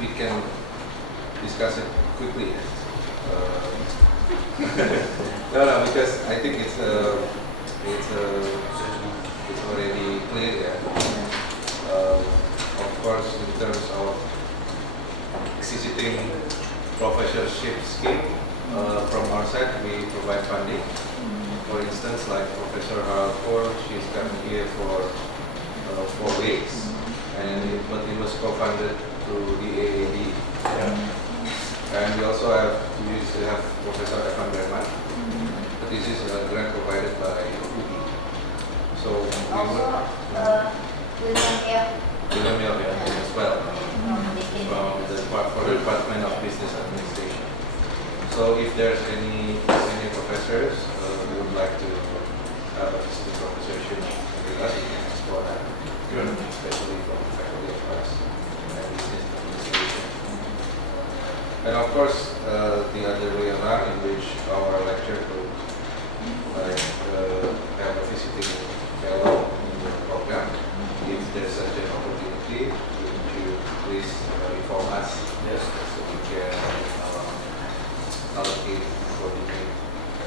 we can discuss it quickly. No, because I think it's already clear. Yeah. Of course, in terms of existing professorship scheme, from our side, we provide funding. For instance, like Professor Harald, she's coming here for 4 weeks, but it was co-funded through the AAD. Yeah. And we also used to have Professor Evan Berman, but this is a grant provided by UBI. So William Yap as well, from the Department of Business Administration. So if there's any senior professors who would like to have a visiting professorship with us, we can explore that, especially from the Faculty of Arts and Business Administration. And of course, the other way around, in which our lecturer could have a visiting fellow in the program. If there's such an opportunity, would you please inform us? Yes. So we can allocate coordinate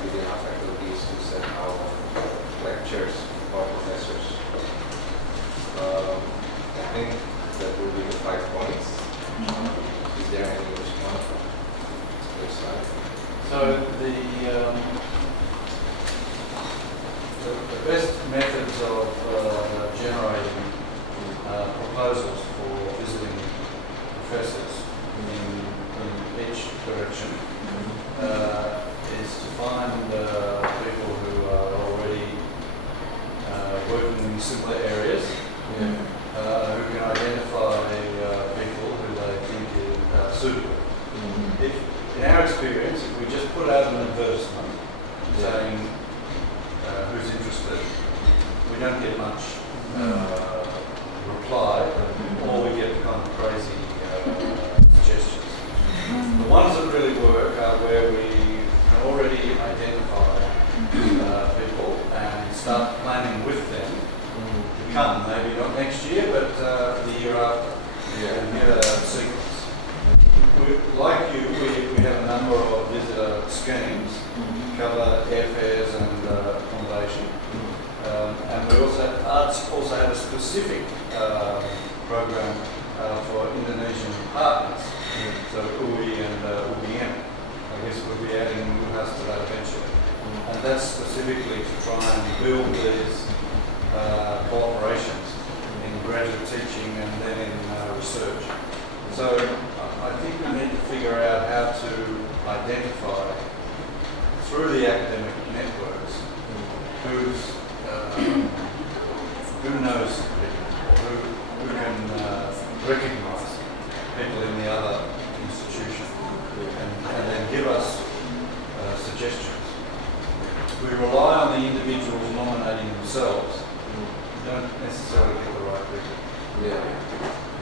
within our faculties to send our lectures or professors. I think that will be the 5 points. Is there any response from your side? So the best methods of generating proposals for visiting professors in each direction is to find people who are already working in similar areas, who can identify people who they think are suitable. If, in our experience, if we just put out an advertisement saying who's interested, we don't get much reply, or we get kind of crazy suggestions. The ones that really work are where we can already identify people and start planning with them to come, maybe not next year, but the year after, and get a sequence. Like you, we have a number of visitor schemes, cover airfares and accommodation. And we also have a specific program for Indonesian partners, so UI and UBM. I guess we'll be adding UHAS to that eventually. And that's specifically to try and build these cooperations in graduate teaching and then in research. So I think we need to figure out how to identify through the academic networks who knows people, who can recognise people in the other institution and then give us suggestions. We rely on the individuals nominating themselves. We don't necessarily get the right people. Yeah.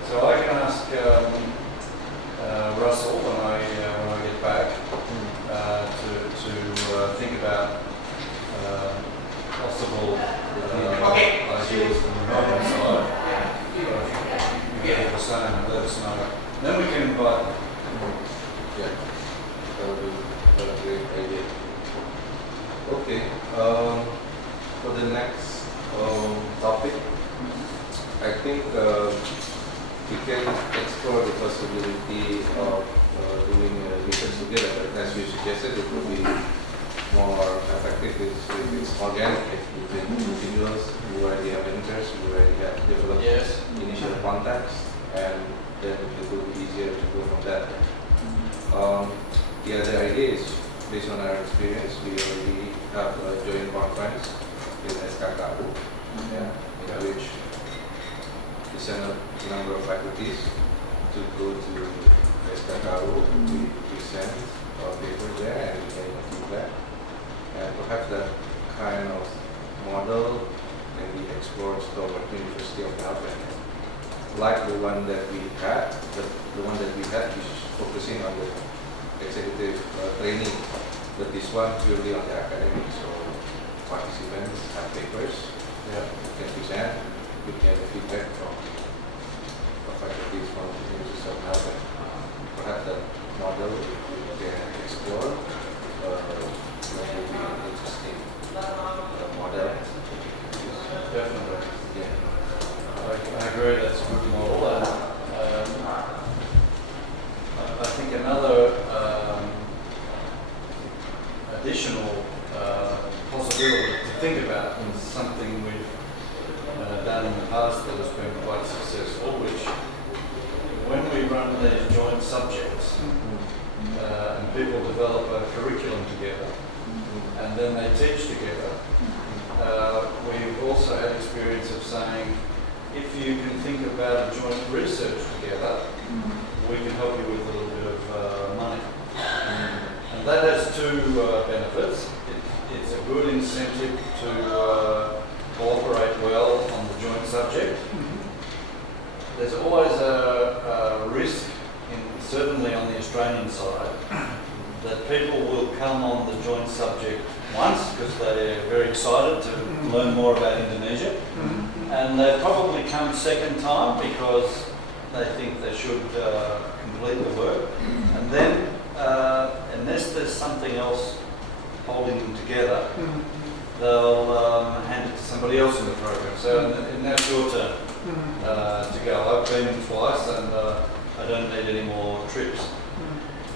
So I can ask Russell when I get back to think about possible ideas from the Melbourne side. You get the same and let us know. Then we can invite them. Yeah, that would be a great idea. Okay, for the next topic, I think we can explore the possibility of doing research together. As you suggested, it would be more effective if it's organic, between individuals who already have interest, who already have developed initial contacts, and then it will be easier to go from that. The other idea is, based on our experience, we already have a joint conference with SKKU, in which we send a number of faculties to go to SKKU, we present our paper there and we get feedback. And perhaps that kind of model can be explored toward the University of Melbourne. Like the one that we had, the one that we had is focusing on the executive training, but this one purely on the academic. So participants have papers, can present, we get feedback from faculties from the University of Melbourne. I agree that's a good model. And, I think another additional possibility to think about is something we've done in the past that has been quite successful, which when we run these joint subjects and people develop a curriculum together and then they teach together, we've also had experience of saying, if you can think about a joint research together, we can help you with a little bit of money. And that has two benefits. It's a good incentive to cooperate well on the joint subject. There's always a risk, certainly on the Australian side, that people will come on the joint subject once because they're very excited to learn more about Indonesia, and they probably come second time because they think they should complete the work, and then unless there's something else holding them together, they'll hand it to somebody else in the program. So and now it's your turn to go. I've been twice and I don't need any more trips.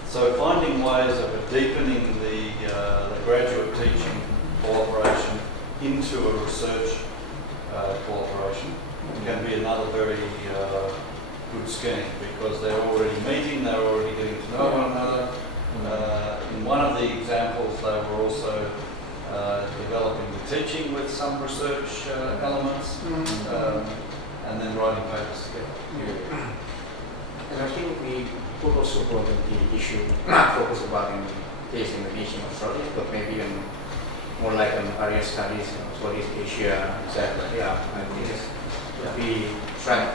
So finding ways of deepening the graduate teaching cooperation into a research cooperation can be another very good scheme, because they're already meeting, they're already getting to know one another. In one of the examples, they were also developing the teaching with some research elements, and then writing papers together. And I think we could also broaden the issue, not focus about in case Indonesia and Australia, but maybe in more like an area studies, Southeast Asia. Exactly. Yeah, I think we try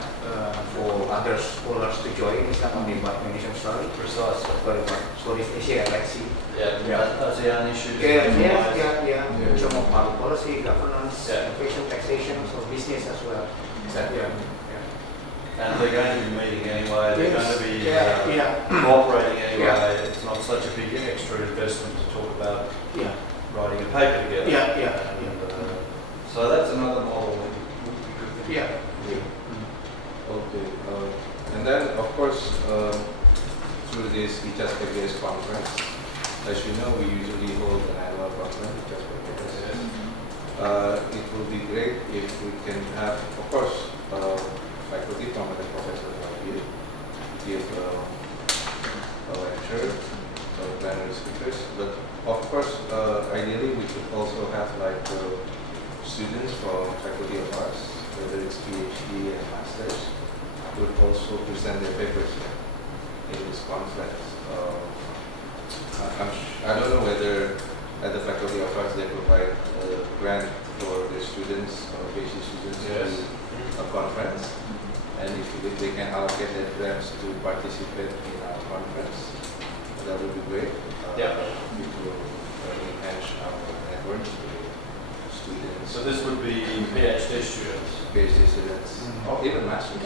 for other scholars to join. It's not only about Indonesia and Australia, Precisely. but about Southeast Asia, like see. Yeah, ASEAN issues. Yeah. In terms of public policy, governance, Yeah. innovation, taxation, so business as well. Exactly. Yeah. And they're going to be meeting anyway, they're Yes. going to be Yeah. cooperating anyway. Yeah. It's not such a big extra investment to talk about Yeah. writing a paper together. Yeah. And, so that's another model we could think Yeah. Okay. And then, of course, through this ICAS PGS conference, as you know, we usually hold an annual conference, ICAS PGS. It would be great if we can have, of course, faculty from the professors like you give a lecture, plenary speakers, but of course, ideally we could also have like students from faculty of arts, whether it's PhD and masters, could also present their papers in this conference. I don't know whether at the faculty of arts they provide a grant for their students or PhD students to do a conference, and if they can allocate their grants to participate in our conference, that would be great. Yeah. It will enhance our network with students. So this would be PhD students. PhD students, or even masters.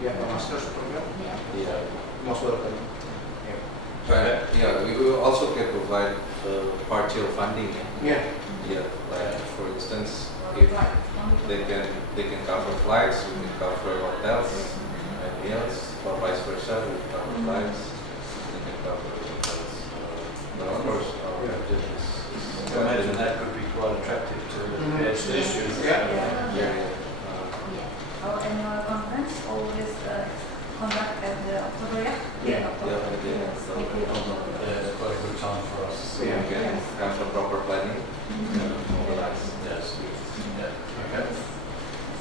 Yeah, a master's program. Yeah. Most welcome. Right. Yeah, we will also can provide partial funding. Yeah. Yeah, like for instance, if they can cover flights, we can cover hotels and meals, or vice versa, we can cover flights, they can cover hotels. But of course, our budget is I imagine that could be quite attractive to PhD students. yeah. Our annual conference always conduct at the Oktober, Yeah. October. Yeah. Yeah, it's quite a good time for us. So we can have some proper planning, mobilize. Yes. Yeah. Okay.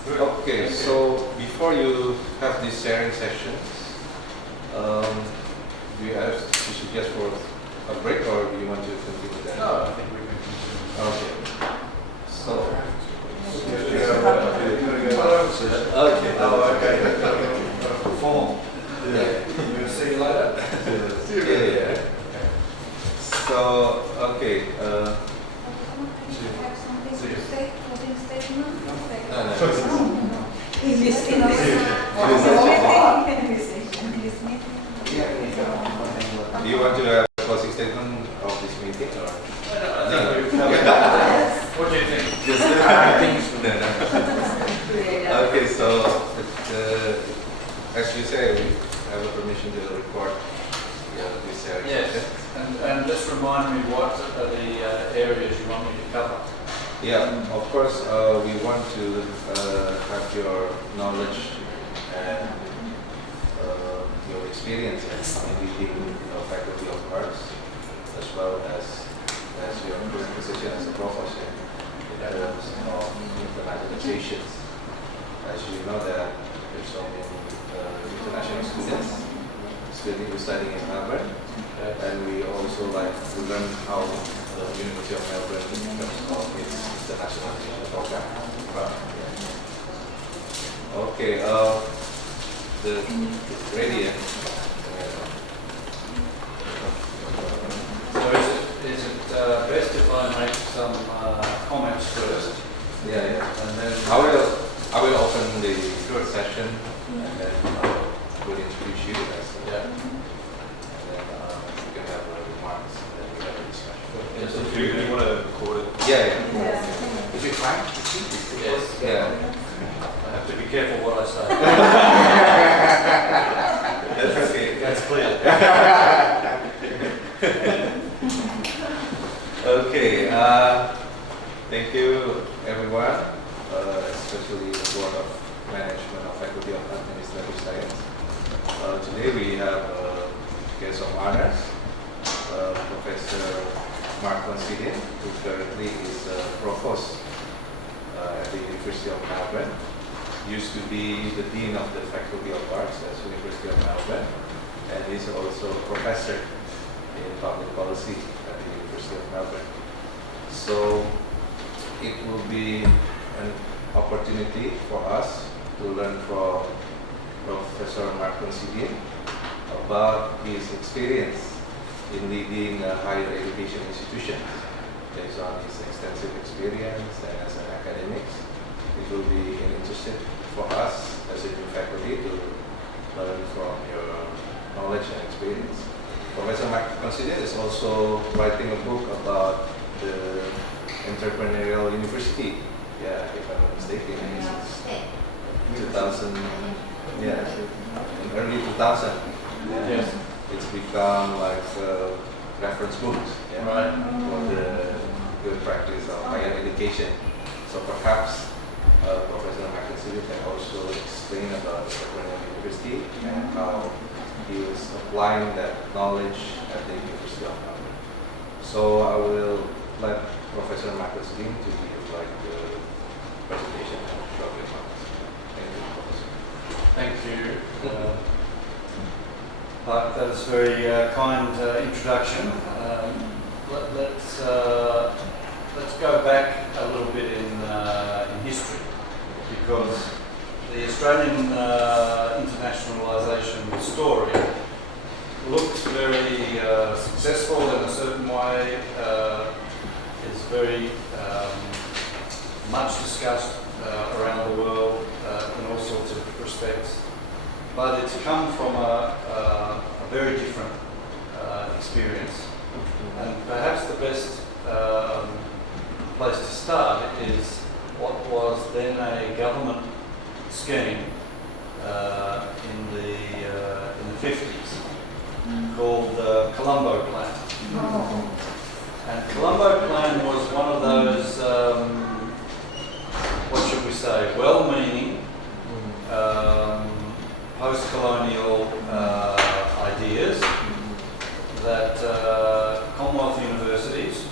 Good. Okay, so before you have these sharing sessions, do you suggest for a break, or do you want to continue that? No, I think we can continue. Okay. So. Okay. Perform. Yeah. We'll see you later. Yeah. So, okay. Do you have something to say, closing statement? No. In this meeting. Do you want to have a closing statement of this meeting, or? I think we've covered that. What do you think? I think as you say, we have a permission to record this area. Yes, and just remind me what are the areas you want me to cover. Yeah, of course, we want to have your knowledge and your experience in leading faculty of arts, as well as your current position as a Provost in terms of internationalization. As you know that there's so many international students studying in Melbourne, and we also like to learn how the University of Melbourne in terms of its internationalization program. Okay, the gradient. So is it best if I make some comments first? Yeah. And then I will open the session, and then I will introduce you as yeah. and then we can have remarks, and then we have a discussion. Yes, Do you want to record it? Yeah. Is it fine? Yes. Yeah. I have to be careful what I say. That's okay. That's clear. Okay. Thank you, everyone, especially the Board of Management of Faculty of Administrative Science. Today we have a guest of honors, Professor Considine, who currently is Provost at the University of Melbourne. Used to be the Dean of the Faculty of Arts at the University of Melbourne, and is also a professor in public policy at the University of Melbourne. So it will be an opportunity for us to learn from Professor Considine about his experience in leading higher education institutions. Based on his extensive experience and as an academic, it will be interesting for us as a new faculty to learn from your knowledge and experience. Professor Considine is also writing a book about the entrepreneurial university. Yeah, if I'm not mistaken, it's 2000. Yeah, in early 2000. Yeah. Yes. It's become like reference books, yeah, Right. for the good practice of higher education. So perhaps Professor Considine can also explain about the entrepreneurial university and how he was applying that knowledge at the University of Melbourne. So I will let Professor Considine to give like the presentation and short remarks. Thank you, Professor. Thank you. Mark, that was a very kind introduction. Let's go back a little bit in history, because the Australian internationalisation story looks very successful in a certain way. It's very much discussed around the world in all sorts of respects, but it's come from a very different experience. And perhaps the best place to start is what was then a government scheme in the 50s called the Colombo Plan. And Colombo Plan was one of those, what should we say, well-meaning, post-colonial ideas that Commonwealth universities,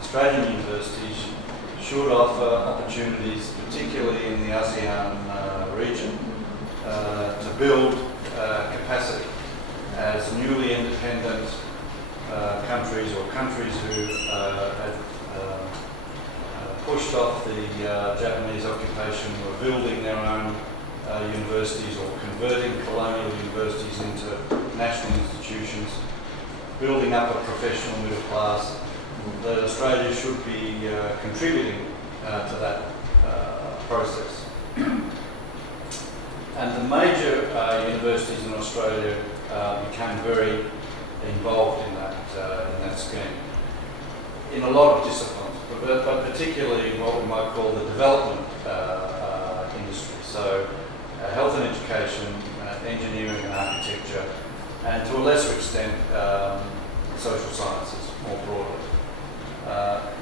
Australian universities, should offer opportunities, particularly in the ASEAN region, to build capacity as newly independent countries, or countries who had pushed off the Japanese occupation, were building their own universities or converting colonial universities into national institutions, building up a professional middle class, that Australia should be contributing to that process. And the major universities in Australia became very involved in that scheme, in a lot of disciplines, but particularly what we might call the development industry. So health and and to a lesser extent, social sciences more broadly.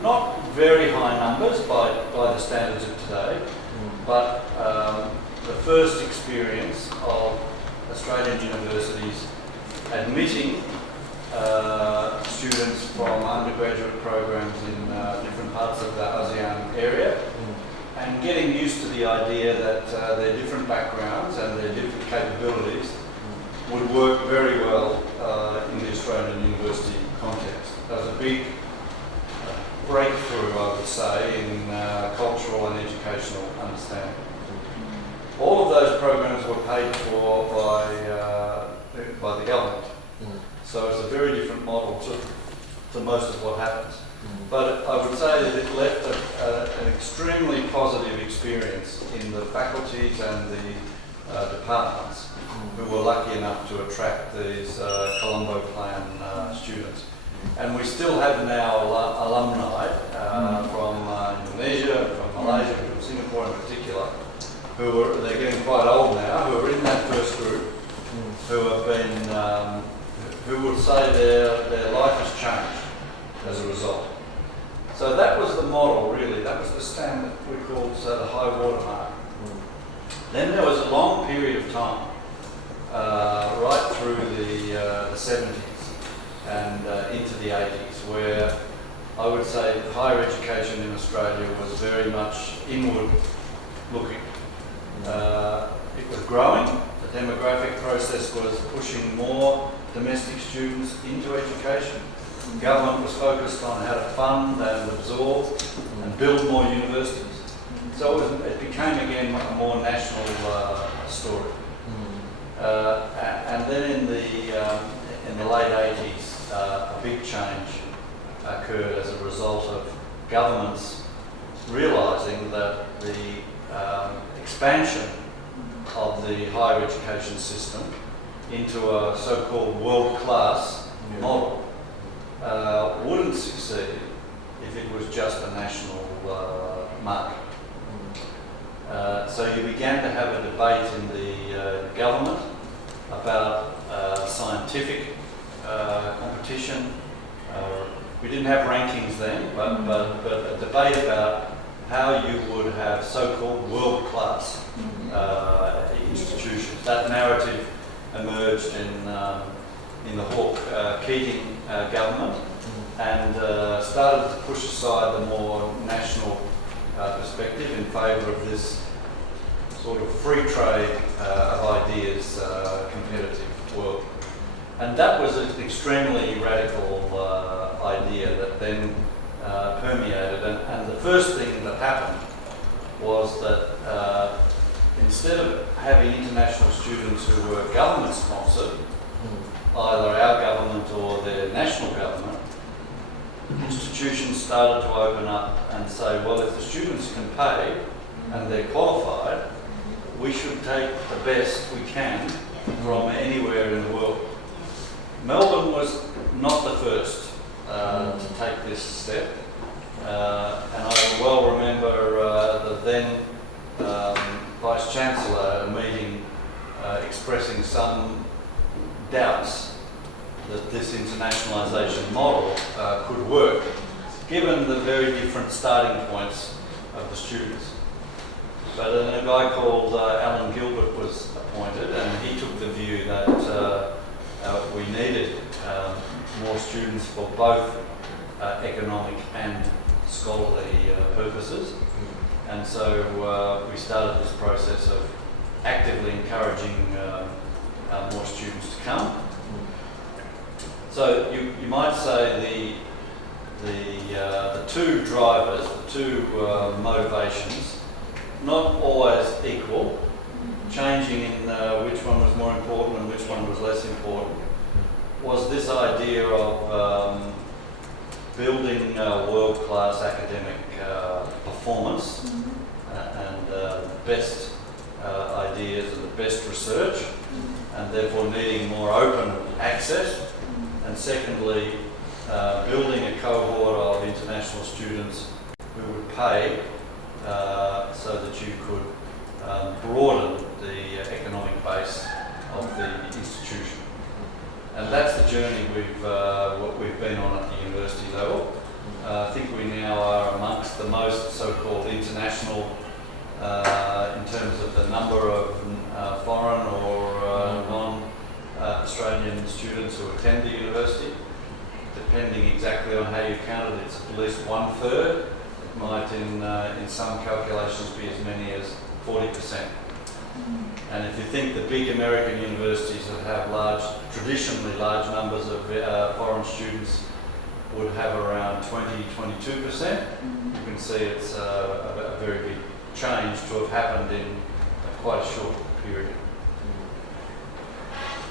Not very high numbers by the standards of today, but the first experience of Australian universities admitting students from undergraduate programs in different parts of the ASEAN area, and getting used to the idea that their different backgrounds and their different capabilities would work very well in the Australian university context. That was a big breakthrough, I would say, in cultural and educational understanding. All of those programs were paid for by the government. So it's a very different model to most of what happens. But I would say that it left an extremely positive experience in the faculties and the departments who were lucky enough to attract these Colombo Plan students. And we still have now alumni from Indonesia, from Malaysia, from Singapore in particular, they're getting quite old now, who are in that first group, who have been, who would say their life has changed as a result. So that was the model, really. That was the standard we called the high water mark. Then there was a long period of time, right through the 70s and into the 80s, where I would say higher education in Australia was very much inward looking. It was growing. The demographic process was pushing more domestic students into education. The government was focused on how to fund and absorb and build more universities. So it became again a more national story. And then in the late 80s, a big change occurred as a result of governments realising that the expansion of the higher education system into a so-called world-class model wouldn't succeed if it was just a national market. So you began to have a debate in the government about scientific competition. We didn't have rankings then, but a debate about how you would have so-called world-class institutions. That narrative emerged in the Hawke-Keating government and started to push aside the more national perspective in favour of this sort of free trade of ideas competitive world. And that was an extremely radical idea that then permeated. And the first thing that happened was that instead of having international students who were government sponsored, either our government or their national government, institutions started to open up and say, well, if the students can pay and they're qualified, we should take the best we can from anywhere in the world. Melbourne was not the first to take this step, and I well remember the then Vice Chancellor at a meeting expressing some doubts that this internationalisation model could work, given the very different starting points of the students. But then a guy called Alan Gilbert was appointed, and he took the view that we needed more students for both economic and scholarly purposes. And so we started this process of actively encouraging more students to come. So you might say the two drivers, the two motivations, not always equal, changing in which one was more important and which one was less important, was this idea of building world-class academic performance and the best ideas and the best research, and therefore needing more open access, and secondly, building a cohort of international students who would pay so that you could broaden the economic base of the institution. And that's the journey what we've been on at the university level. I think we now are amongst the most so-called international in terms of the number of foreign or non-Australian students who attend the university. Depending exactly on how you count it, it's at least 1/3. It might, in some calculations, be as many as 40%. And if you think the big American universities that have traditionally large numbers of foreign students would have around 20-22%, you can see it's a very big change to have happened in quite a short period.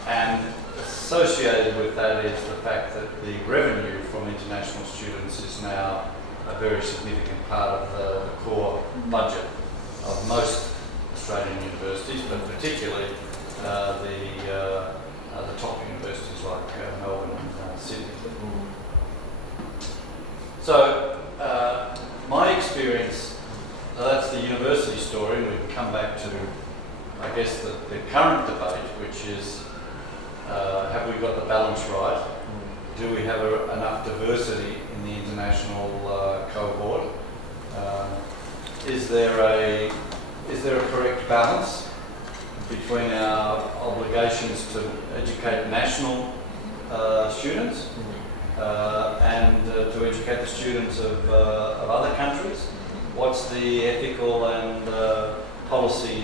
And associated with that is the fact that the revenue from international students is now a very significant part of the core budget of most Australian universities, but particularly the top universities like Melbourne and Sydney. So my experience, that's the university story, and we can come back to, I guess, the current debate, which is have we got the balance right? Do we have enough diversity in the international cohort? Is there a correct balance between our obligations to educate national students and to educate the students of other countries? What's the ethical and policy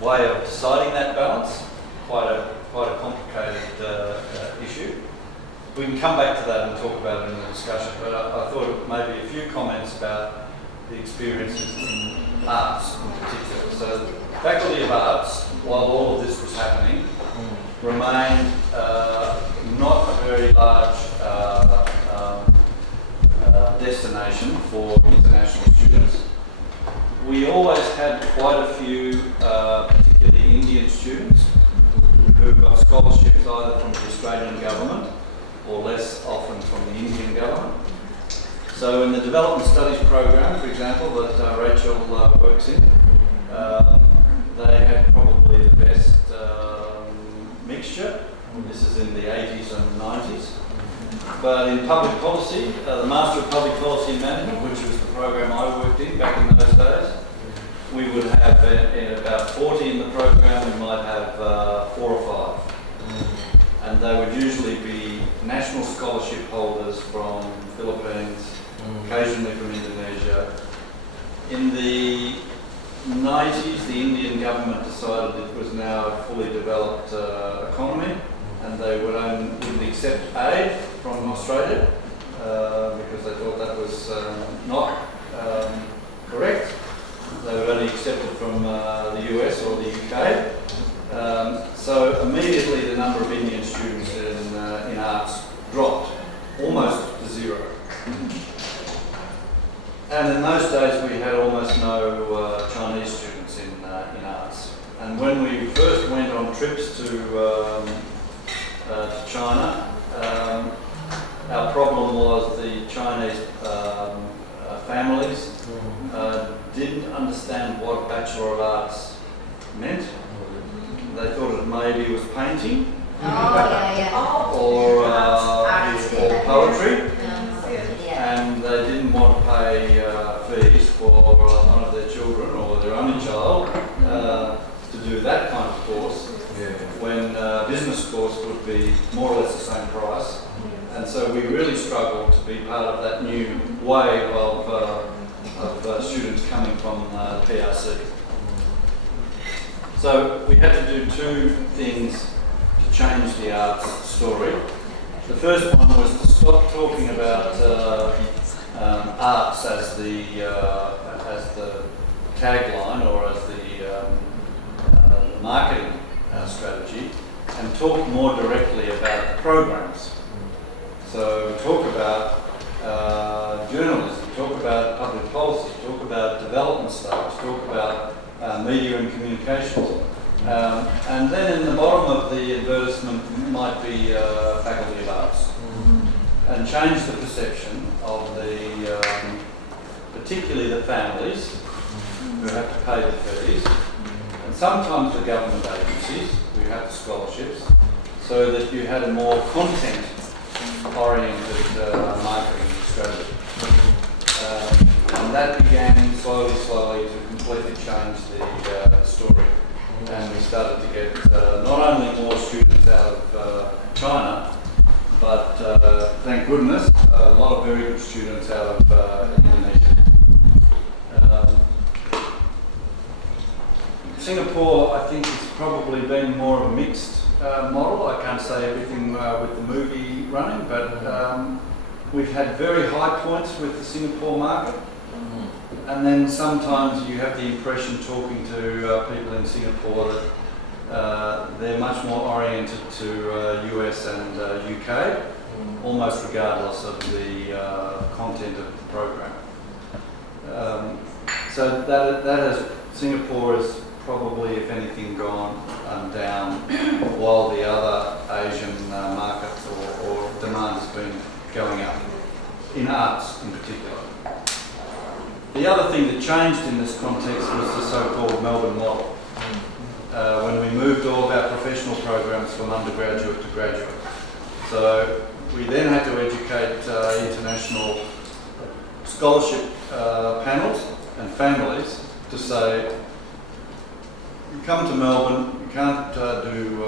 way of deciding that balance? Quite a complicated issue. We can come back to that and talk about it in the discussion, but I thought maybe a few comments about the experiences in arts in particular. So the Faculty of Arts, while all of this was happening, remained not a very large destination for international students. We always had quite a few, particularly Indian students, who got scholarships either from the Australian government or less often from the Indian government. So in the development studies program, for example, that Rachel works in, they had probably the best mixture. This is in the 80s and 90s. But in public policy, the Master of Public Policy and Management, which was the program I worked in back in those days, we would have about 40 in the program, we might have 4 or 5. And they would usually be national scholarship holders from Philippines, occasionally from Indonesia. In the 90s, the Indian government decided it was now a fully developed economy, and they wouldn't accept aid from Australia because they thought that was not correct. They would only accept it from the US or the UK. So immediately the number of Indian students in arts dropped almost to 0. And in those days we had almost no Chinese students in arts. And when we first went on trips to China, our problem was the Chinese families didn't understand what Bachelor of Arts meant. They thought it maybe was painting or poetry, and they didn't want to pay fees for one of their children or their only child to do that kind of course, when business course would be more or less the same price. And so we really struggled to be part of that new wave of students coming from PRC. So we had to do 2 things to change the arts story. The first one was to stop talking about arts as the tagline or as the marketing strategy, and talk more directly about programs. So talk about journalism, talk about public policy, talk about development studies, talk about media and communications. And then in the bottom of the advertisement might be Faculty of Arts. And change the perception of the, particularly the families who have to pay the fees, and sometimes the government agencies who have the scholarships. so that you had a more content-oriented marketing in Australia. And that began slowly to completely change the story. And we started to get not only more students out of China, but thank goodness, a lot of very good students out of Indonesia. Singapore, I think, has probably been more of a mixed model. I can't say everything with the movie running, but we've had very high points with the Singapore market. And then sometimes you have the impression talking to people in Singapore that they're much more oriented to US and UK, almost regardless of the content of the program. So that has, Singapore has probably, if anything, gone down, while the other Asian markets or demand has been going up, in arts in particular. The other thing that changed in this context was the so-called Melbourne model. When we moved all of our professional programs from undergraduate to graduate. So we then had to educate international scholarship panels and families to say, you come to Melbourne, you can't do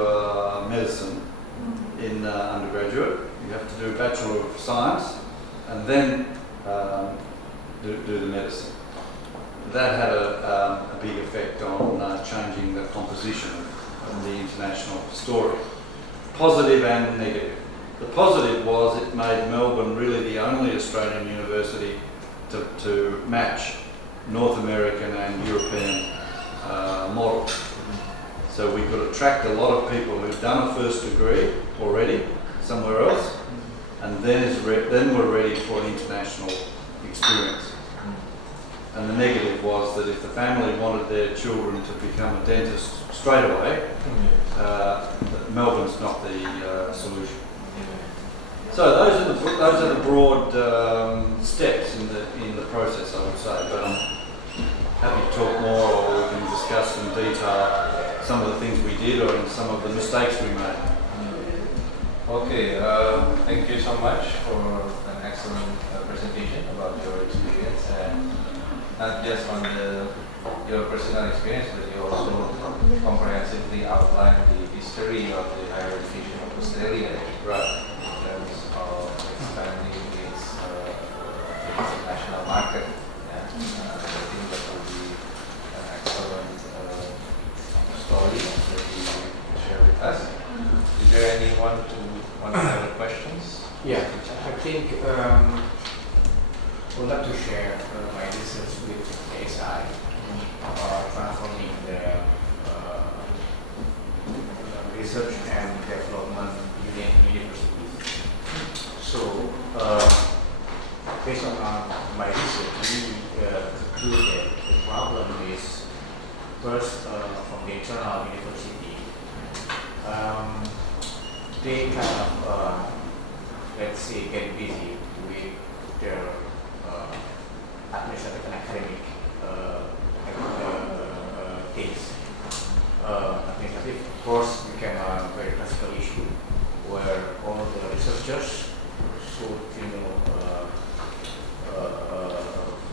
medicine in undergraduate, you have to do a Bachelor of Science and then do the medicine. That had a big effect on changing the composition of the international story, positive and negative. The positive was it made Melbourne really the only Australian university to match North American and European model. So we could attract a lot of people who'd done a first degree already somewhere else, and then were ready for an international experience. And the negative was that if the family wanted their children to become a dentist straight away, Melbourne's not the solution. So those are the broad steps in the process, I would say. But I'm happy to talk more, or we can discuss in detail some of the things we did or some of the mistakes we made. Okay, thank you so much for an excellent presentation about your experience, and not just on your personal experience, but you also comprehensively outlined the history of the higher education of Australia, right, in terms of expanding its international market. And I think that will be an excellent story that you share with us. Is there anyone who wants to have questions? Yeah, I think I would like to share my research with ASI about transforming the research and development within universities. So, based on my research, we conclude that the problem is first from the internal university. They kind of, let's say, get busy with their administrative and academic things. Administrative, of course, became a very classical issue where all the researchers should,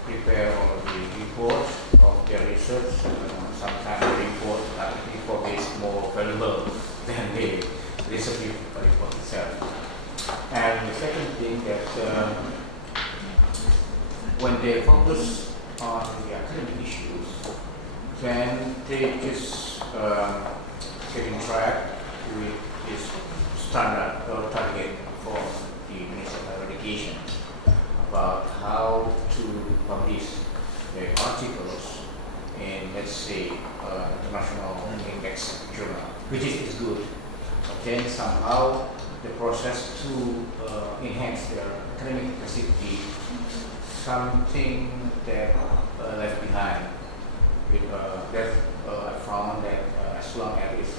prepare all the reports of their research. Sometimes the report is more valuable than the research report itself. And the second thing that when they focus on the academic issues, then they just get in track with this standard or target for the Ministry of Education about how to publish the articles in, let's say, international index journal, which is good. But then somehow the process to enhance their academic capacity, something that left behind. That I found that as long as it's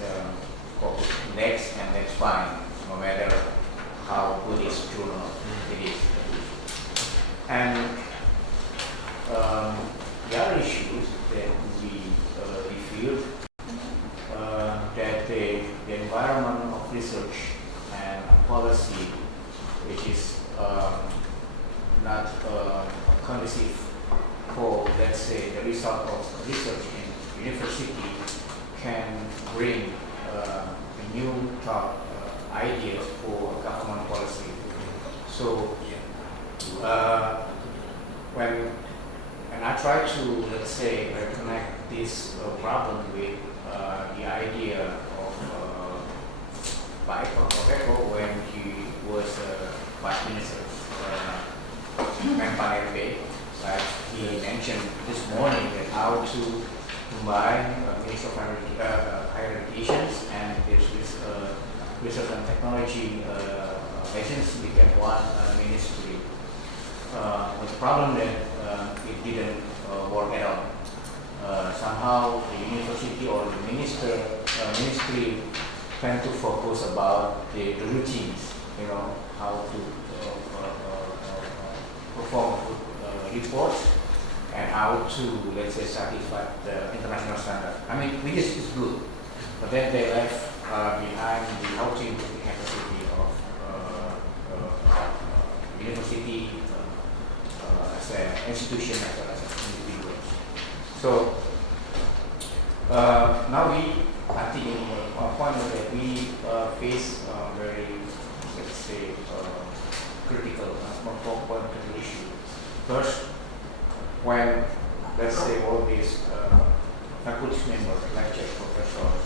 focused index, and that's fine, no matter how good this journal it is. And the other issues that we feel that the environment of research sort of research in university can bring new thought ideas for government policy. So when I try to, let's say, connect this problem with the idea of Prof when he was vice minister Empire, like he mentioned this morning that how to combine Ministry of Higher Education and this Research and Technology agency became one ministry. But the problem that it didn't work at all. Somehow the university or the ministry tend to focus about the routines, how to perform reports and how to, let's say, satisfy the international standard. I mean, which is good, but then they left behind the outing capacity of university as an institution as well as individuals. So now I think in one point that we face very, let's say, critical issue. First, when, let's say, all these faculty members, lecturers, professors,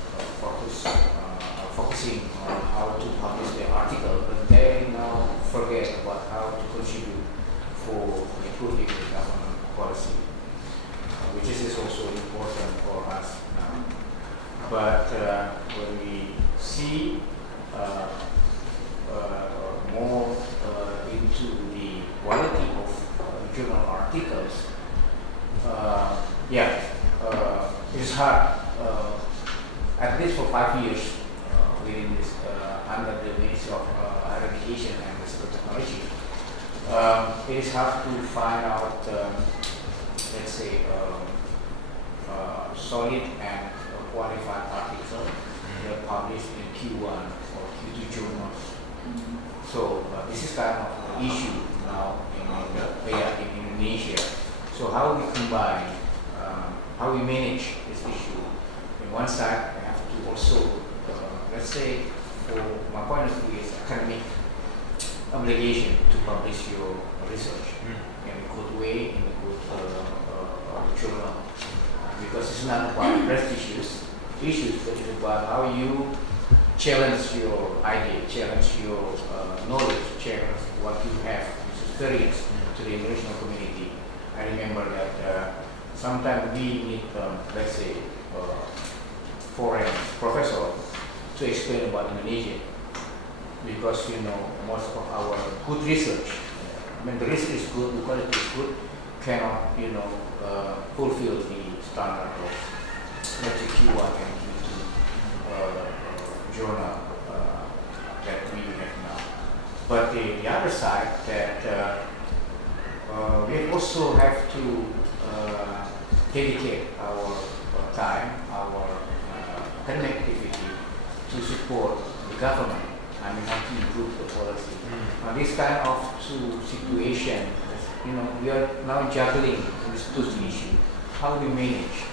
focusing on how to publish the article, but they now forget about how to contribute for improving the government policy, which is also important for us now. But when we see more into the quality of journal articles, it's hard, at least for 5 years within this, under the Ministry of Higher Education and Research Technology. It is hard to find out, let's say, solid and qualified article that published in Q1 or Q2 journals. So this is kind of issue now in Indonesia. So how we combine, how we manage this issue? On one side, we have to also, let's say, for my point of view, is academic obligation to publish your research in a good way, in a good journal, because it's not about prestigious issues, but it's about how you challenge your idea, challenge your knowledge, challenge what you have, this experience to the international community. I remember that sometimes we need, let's say, foreign professor to explain about Indonesia, because most of our good research, I mean the research is good, the quality is good, cannot fulfill the standard of, let's say, Q1 and Q2 journal that we have now. But the other side that we also have to dedicate our time, our academic activity to support the government. I mean, how to improve the policy. Now, this kind of situation, we are now juggling these two issues. How we manage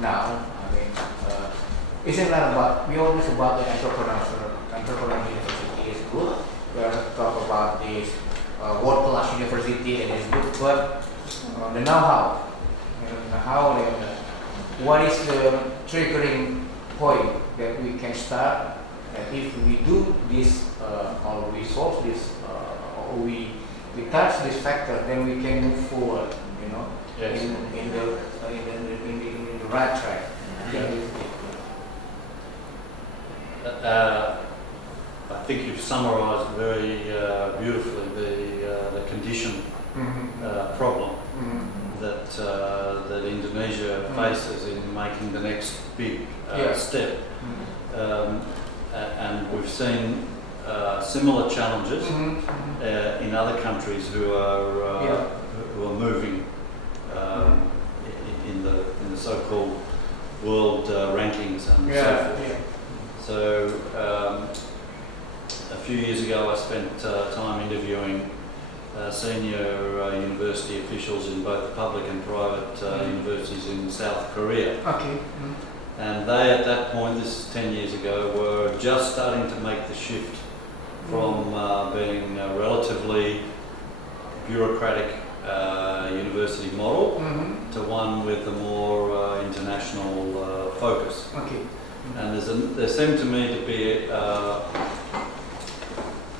now? I mean, isn't that about? We always about the entrepreneurial university is good. We are talk about this world-class university and it's good, but the know-how, what is the triggering point that we can start? And if we do this, or we solve this, or we touch this factor, then we can move forward, Yes. in the right track. I think you've summarised very beautifully the condition problem that Indonesia faces in making the next big step. And we've seen similar challenges in other countries who are moving in the so-called world rankings and so forth. So a few years ago, I spent time interviewing senior university officials in both public and private universities in South Korea. Okay. And they, at that point, this is 10 years ago, were just starting to make the shift from being a relatively bureaucratic university model to one with a more international focus. Okay. And there seemed to me to be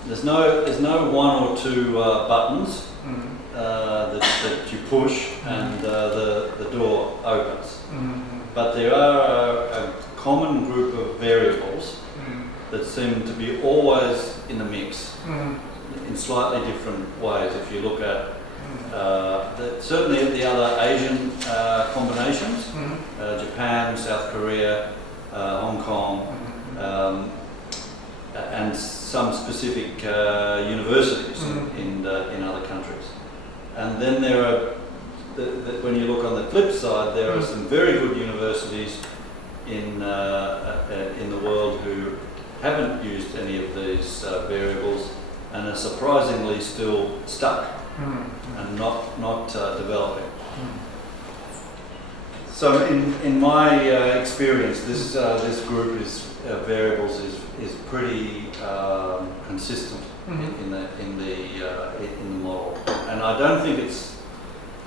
there's no one or two buttons that you push and the door opens. But there are a common group of variables that seem to be always in the mix in slightly different ways. If you look at certainly the other Asian combinations, Japan, South Korea, Hong Kong, and some specific universities in other countries. And then there are, when you look on the flip side, there are some very good universities in the world who haven't used any of these variables and are surprisingly still stuck and not developing. So in my experience, this group variables is pretty consistent in the model, and I don't think it's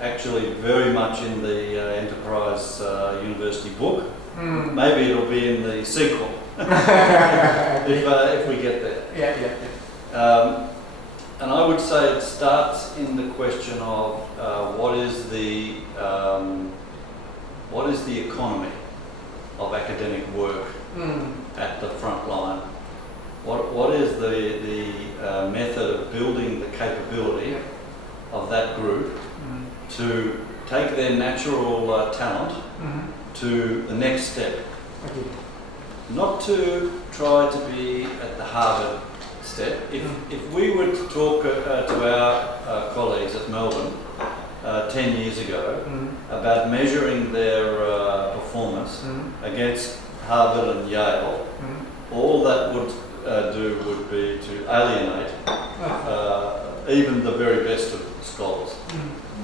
actually very much in the Enterprise University book. Maybe it'll be in the sequel if we get there. Yeah. And I would say it starts in the question of what is the economy of academic work at the front line? What is the method of building the capability of that group to take their natural talent to the next step? Okay. Not to try to be at the Harvard step. If we were to talk to our colleagues at Melbourne 10 years ago about measuring their performance against Harvard and Yale, all that would do would be to alienate even the very best of scholars.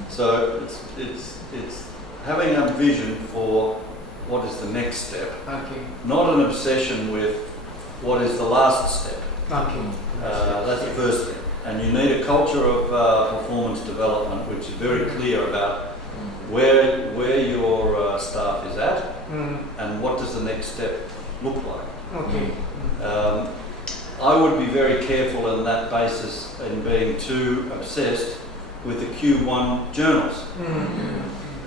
So it's having a vision for what is the next step, not an obsession with what is the last step. That's the first thing. And you need a culture of performance development which is very clear about where your staff is at and what does the next step look like. I would be very careful on that basis in being too obsessed with the Q1 journals.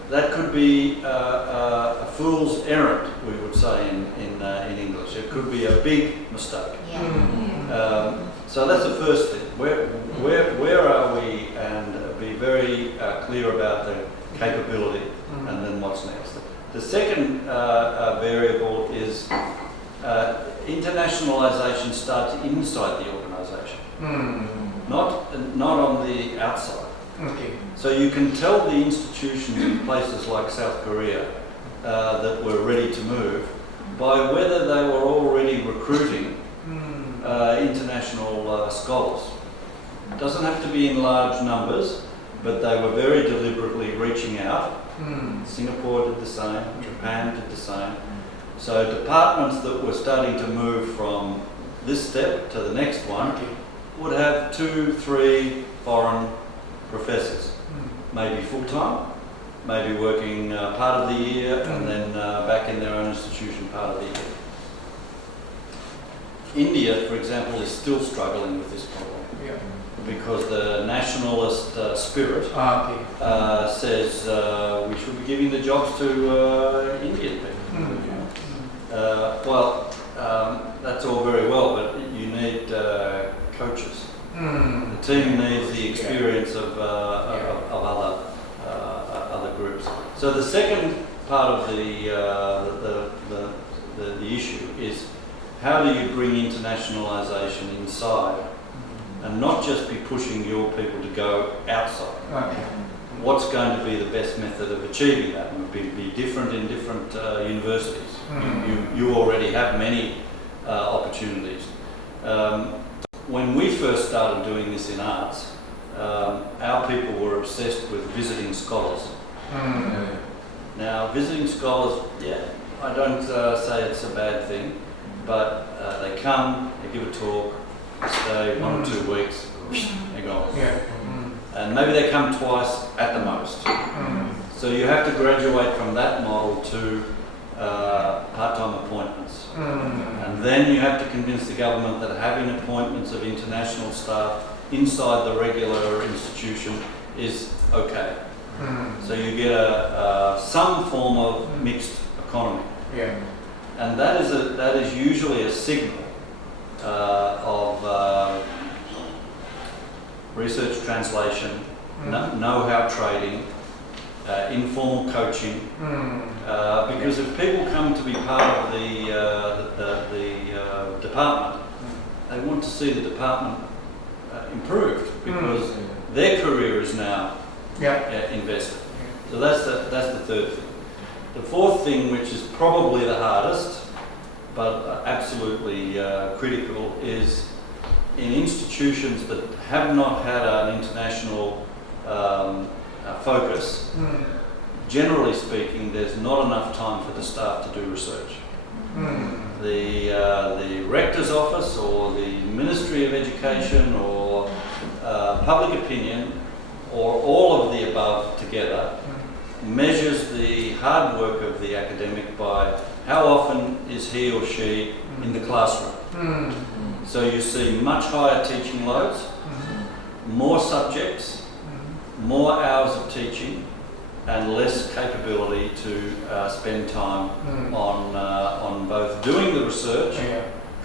That could be a fool's errand, we would say in English. It could be a big mistake. So that's the first thing. Where are we, and be very clear about the capability, and then what's next. The second variable is internationalization starts inside the organisation, not on the outside. So you can tell the institutions in places like South Korea that were ready to move by whether they were already recruiting international scholars. It doesn't have to be in large numbers, but they were very deliberately reaching out. Singapore did the same, Japan did the same. So departments that were starting to move from this step to the next one would have 2-3 foreign professors, maybe full-time, maybe working part of the year and then back in their own institution part of the year. India, for example, is still struggling with this problem because the nationalist spirit says we should be giving the jobs to Indian people. That's all very well, but you need coaches. The team needs the experience of other groups. So the second part of the issue is how do you bring internationalisation inside and not just be pushing your people to go outside? What's going to be the best method of achieving that? It would be different in different universities. You already have many opportunities. When we first started doing this in arts, our people were obsessed with visiting scholars. Now, visiting scholars, yeah, I don't say it's a bad thing, but they come, they give a talk, they stay 1 or 2 weeks, they're gone. Yeah. And maybe they come twice at the most. So you have to graduate from that model to part-time appointments. And then you have to convince the government that having appointments of international staff inside the regular institution is okay. So you get some form of mixed economy. Yeah. And that is usually a signal of research translation, know-how trading, informal coaching. Because if people come to be part of the department, they want to see the department improved because their career is now invested. So that's the third thing. The fourth thing, which is probably the hardest, but absolutely critical, is in institutions that have not had an international focus, generally speaking, there's not enough time for the staff to do research. The rector's office or the Ministry of Education or public opinion or all of the above together measures the hard work of the academic by how often is he or she in the classroom. So you see much higher teaching loads, more subjects, more hours of teaching, and less capability to spend time on both doing the research,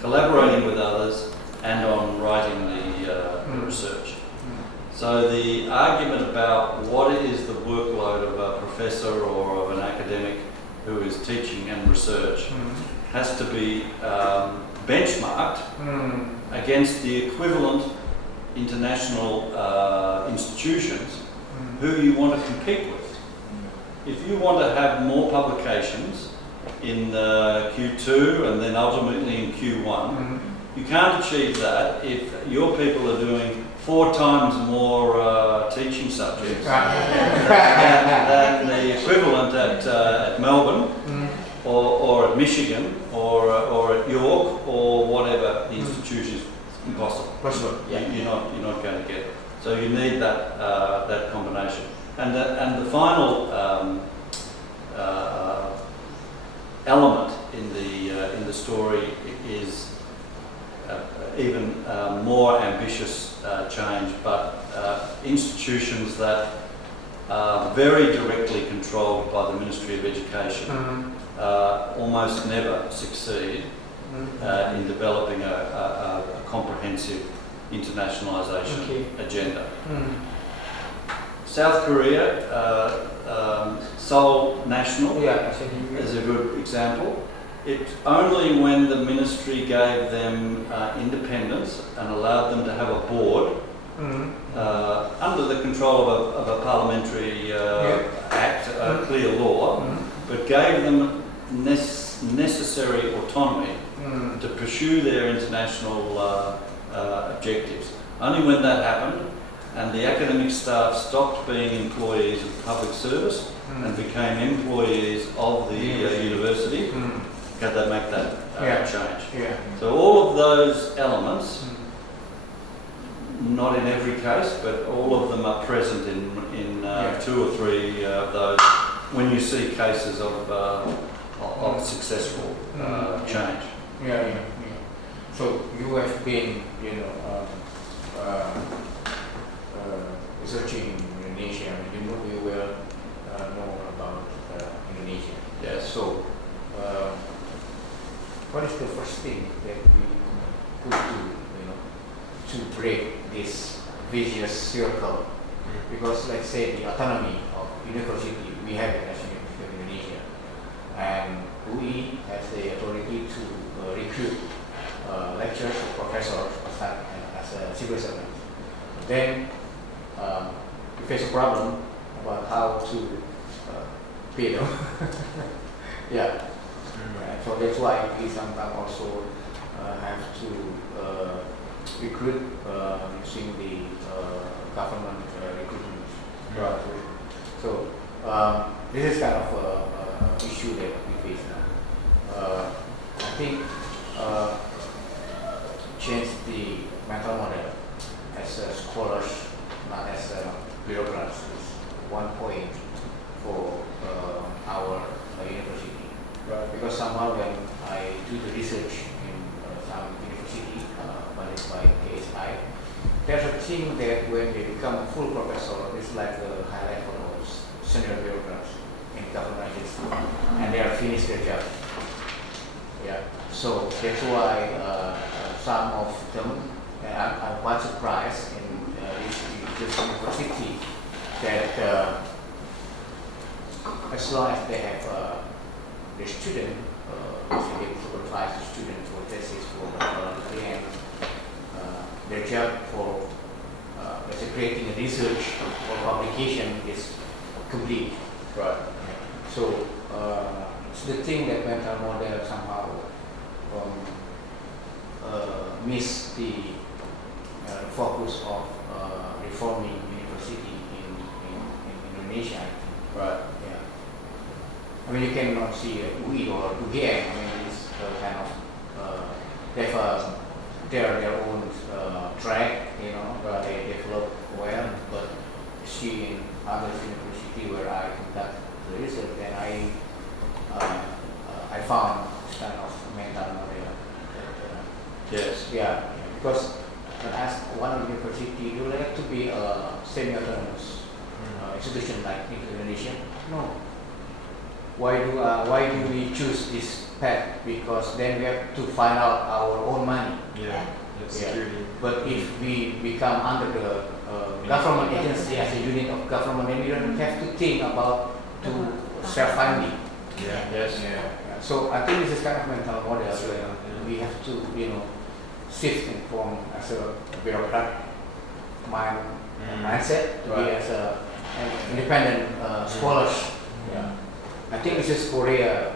collaborating with others, and on writing the research. So the argument about what is the workload of a professor or of an academic who is teaching and research has to be benchmarked against the equivalent international institutions who you want to compete with. If you want to have more publications in Q2 and then ultimately in Q1, you can't achieve that if your people are doing 4 times more teaching subjects than the equivalent at Melbourne or at Michigan or at York or whatever the institution is. Impossible. You're not going to get it. So you need that combination. And the final element in the story is even more ambitious change, but institutions that are very directly controlled by the Ministry of Education almost never succeed in developing a comprehensive internationalization agenda. South Korea, Seoul National is a good example. It's only when the ministry gave them independence and allowed them to have a board under the control of a parliamentary act, a clear law, but gave them necessary autonomy to pursue their international objectives. Only when that happened and the academic staff stopped being employees of public service and became employees of the university, can they make that change. So all of those elements, not in every case, but all of them are present in 2 or 3 of those when you see cases of successful change. So you have been, researching in Indonesia, and you know very well know about Indonesia. Yes. So, what is the first thing that we could do, to break this vicious circle? Because, let's say, the autonomy of university, we have it as University of Indonesia, and we has the authority to recruit lecturers or professors as a civil servant. Then we face a problem about how to pay them. So that's why we sometimes also have to recruit using the government recruitment. Right. So this is kind of a issue that we face now. I think change the mental model as a scholars, not as a bureaucrats, is one point for our university. Right. Because somehow when I do the research in some university managed by KSI, there's a thing that when they become a full professor, it's like the high level of senior bureaucrats in government agency, and they are finished their job. Yeah. So that's why some of them, and I'm quite surprised in this university that as long as they have the student, they supervise the student for thesis for and their job for let's say creating a research or publication is complete. Right. So it's the thing that mental model somehow miss the focus of reforming university in Indonesia. Right. Yeah. I mean, you cannot see UI or UGM. I mean, it's kind of they have their own track, you know, they develop well. But see in other university where I conduct the research, then I found this kind of mental model. Yes. Yeah, because when I asked one university, you would like to be a semi-autonomous institution like in Indonesia? No. Why do we choose this path? Because then we have to find out our own money. Yeah. Security. But if we become under the government agency as a unit of government, then we don't have to think about to self-funding. Yeah. Yes. Yeah. So I think this is kind of mental model. That's right, where yeah. we have to, shift from as a bureaucrat mindset to be Right. as an independent scholars. Yeah. I think this is Korea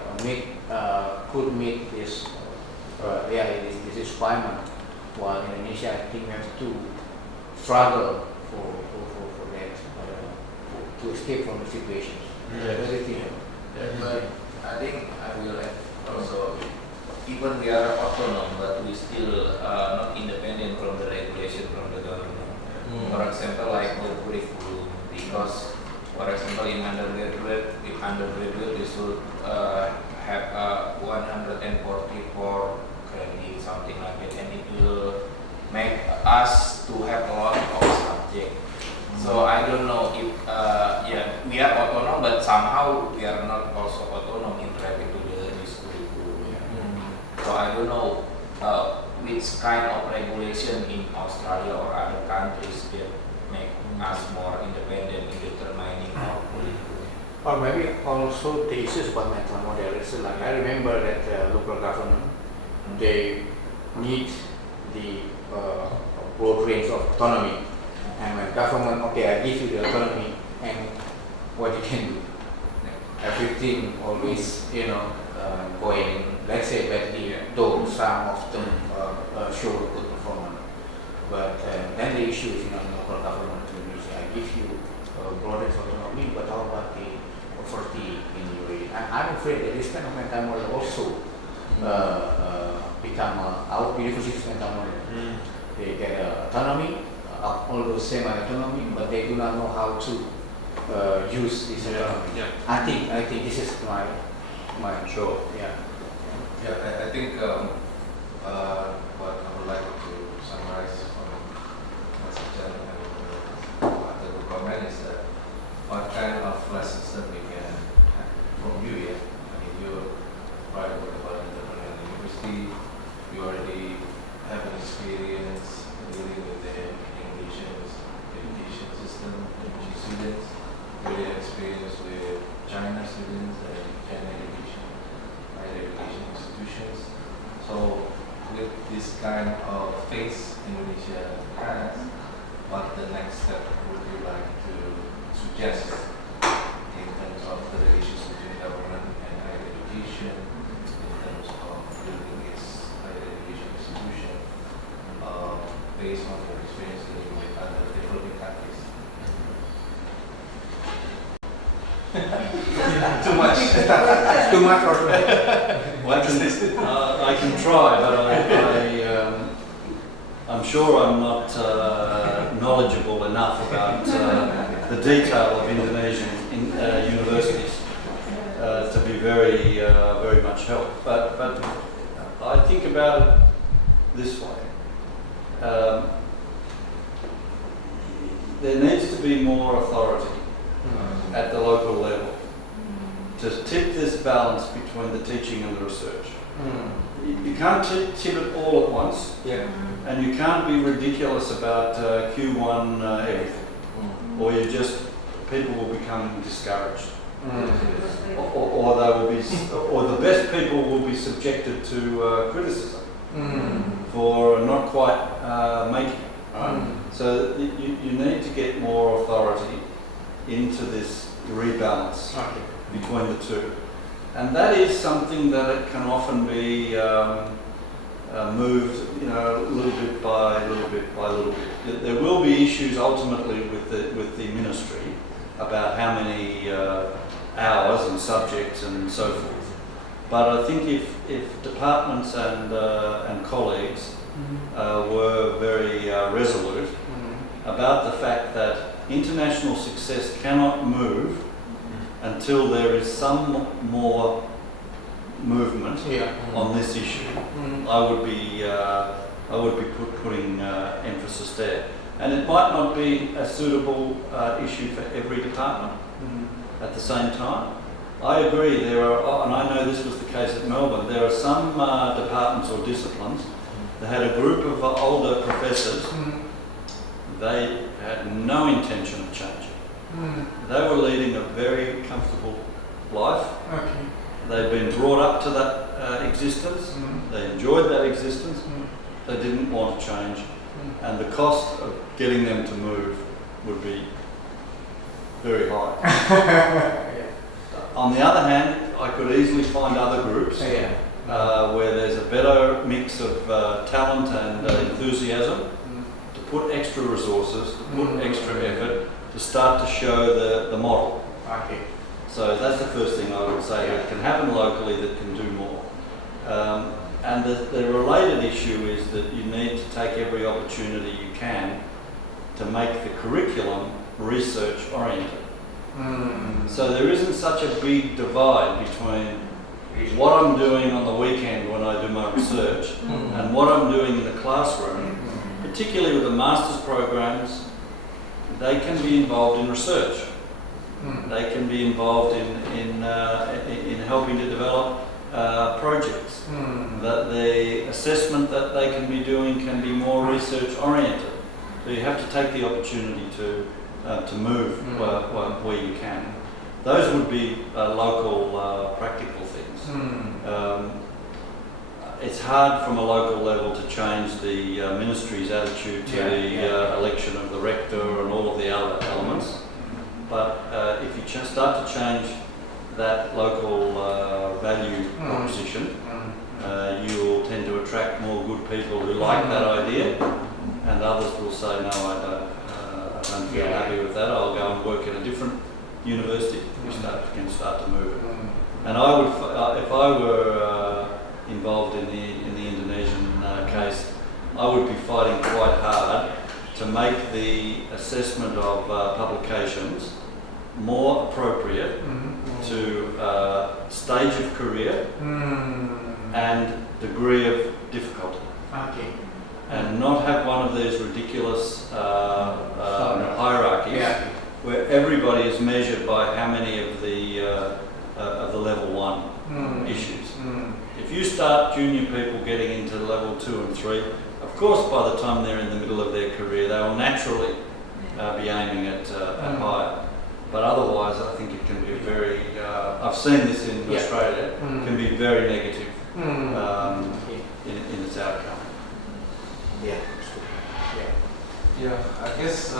could meet this this requirement, while in Indonesia I think we have to struggle for that to escape from the situations. Yes. What do you think? But I think I will add also, even we are autonomous, but we still not independent from the regulation from the government. For example, like the curriculum, because, for example, in undergraduate, they should have 144 credit, something like that, and it will make us to have a lot of subject. So I don't know if we are autonomous, but somehow we are not also autonomous in related to this curriculum. So I don't know which kind of regulation in Australia or other countries that make us more independent in determining our curriculum. Or maybe also the issues about mental model. It's like I remember that local government they need the broad range of autonomy, and when government I give you the autonomy and what you can do. Everything always going, let's say badly, though some of them show good performance. But then the issue is local government in Indonesia. I give you broad range of autonomy, but how about the authority in your area? I'm afraid that this kind of mental model also become our university's mental model. They get autonomy, although semi-autonomy, but they do not know how to use this autonomy. Yeah. I think this is my Sure. yeah. Yeah, I think what I would like to summarize from my suggestion and the comment is that what kind of lessons that we can have from you, yeah? I mean, you write about entrepreneurial university, you already have an experience dealing with the education system, Indonesian students, you have experience with China students and China higher education institutions. So with this kind of phase Indonesia has, what the next step would you like to suggest in terms of the relations between government and higher education, in terms of building its higher education institution, It's too much or Well, I can try, but I'm sure I'm not knowledgeable enough about the detail of Indonesian universities to be very much help. But I think about it this way. There needs to be more authority at the local level to tip this balance between the teaching and the research. You can't tip it all at once, and you can't be ridiculous about Q1 everything, or people will become discouraged, or they will be, or the best people will be subjected to criticism for not quite making it. Right? So you need to get more authority into this rebalance between the two. And that is something that it can often be moved, little bit by little bit by little bit. There will be issues ultimately with the ministry about how many hours and subjects and so forth. But I think if departments and colleagues were very resolute about the fact that international success cannot move until there is some more movement on this issue, I would be putting emphasis there. And it might not be a suitable issue for every department at the same time. I agree, there are, and I know this was the case at Melbourne, there are some departments or disciplines that had a group of older professors. They had no intention of changing. They were leading a very comfortable life. They'd been brought up to that existence. They enjoyed that existence. They didn't want to change. And the cost of getting them to move would be very high. On the other hand, I could easily find other groups where there's a better mix of talent and enthusiasm to put extra resources, to put extra effort, to start to show the model. So that's the first thing I would say that can happen locally that can do more. And the related issue is that you need to take every opportunity you can to make the curriculum research oriented. So there isn't such a big divide between what I'm doing on the weekend when I do my research and what I'm doing in the classroom, particularly with the master's programs. They can be involved in research. They can be involved in helping to develop projects. That the assessment that they can be doing can be more research oriented. So you have to take the opportunity to move where you can. Those would be local practical things. It's hard from a local level to change the ministry's attitude to the election of the rector and all of the other elements. But if you start to change that local value proposition, you will tend to attract more good people who like that idea, and others will say, no, I don't feel happy with that, I'll go and work in a different university. We can start to move it. And I would, if I were involved in the Indonesian case, I would be fighting quite hard to make the assessment of publications more appropriate to stage of career and degree of difficulty. And not have one of these ridiculous hierarchies where everybody is measured by how many of the level 1 issues. If you start junior people getting into level 2 and 3, of course by the time they're in the middle of their career they will naturally be aiming at higher. But otherwise I think it can be very, I've seen this in Australia, can be very negative in its outcome. Yeah, I guess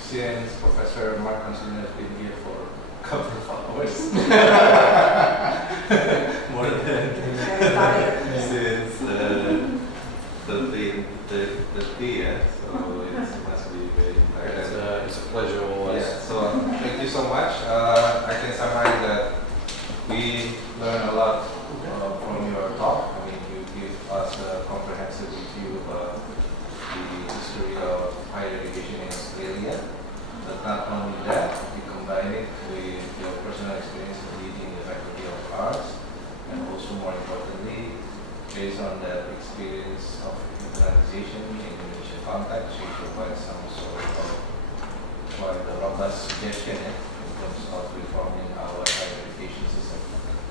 since Professor Mark Considine has been here for a couple of hours, more than since the PIA, so it must be very tiring. It's a pleasure always. Yeah, so thank you so much. I can summarize that we learned a lot from your talk. I mean, you give us a comprehensive review of the history of higher education in Australia. But not only that, you combine it with your personal experience in leading the Faculty of Arts, and also more importantly, based on that experience of internationalization in Indonesian context, you provide some sort of quite a robust suggestion in terms of reforming our higher education system.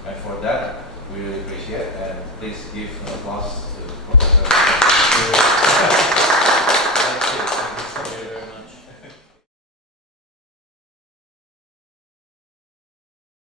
And for that, we really appreciate, and please give an applause to Professor.